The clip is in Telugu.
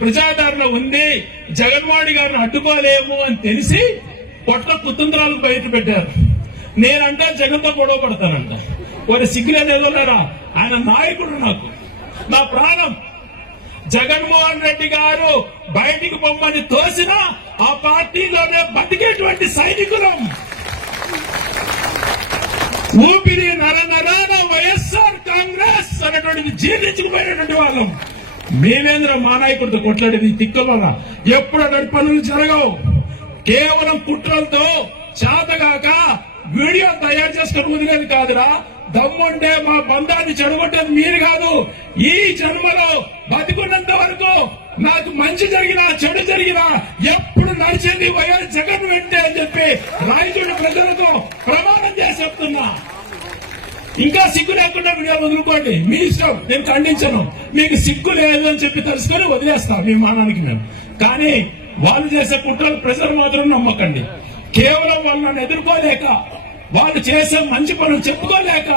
ప్రజాదరణ ఉంది, జగన్మోహన్ గారిని అడ్డుకోలేము అని తెలిసి పొట్ట కుతంత్రాలకు బయట పెట్టారు. నేనంటా జగన్తో గొడవ పడతానంట. వారి సిగ్గులేదేదో లేరా? ఆయన నాయకుడు, నాకు నా ప్రాణం. జగన్మోహన్ రెడ్డి గారు బయటికి పొమ్మని తోసినా ఆ పార్టీలోనే బతికేటువంటి సైనికులం. ఊపిరి నరనరాన వైఎస్ఆర్ కాంగ్రెస్ అనేటువంటిది జీర్ణించుకుపోయినటువంటి వాళ్ళం. మేమేంద్ర మా నాయకుడితో కొట్లాడేది తిక్కల ఎప్పుడు అటువంటి పనులు జరగవు. కేవలం కుట్రలతో చేతగాక వీడియో తయారు చేసుకుని వదిలేది కాదురా. దమ్ముంటే మా బంధాన్ని చెడగొట్టేది మీరు కాదు. ఈ జన్మలో బతికున్నంత వరకు నాకు మంచి జరిగినా చెడు జరిగినా ఎప్పుడు నడిచేది వైఎస్ జగన్ వెంటే అని చెప్పి రాయచోటి ప్రజలతో ప్రమాణం చేసి చెప్తున్నా. ఇంకా సిగ్గు లేకుండా వీడియో వదులుకోండి, మీ ఇష్టం, నేను ఖండించను. మీకు సిగ్గు లేదు అని చెప్పి తెలుసుకొని వదిలేస్తాం మీ మానానికి మేము. కానీ వాళ్ళు చేసే కుట్రలు ప్రజలు మాత్రం నమ్మకండి. కేవలం వాళ్ళు నన్ను ఎదుర్కోలేక, వాళ్ళు చేసే మంచి పనులు చెప్పుకోలేక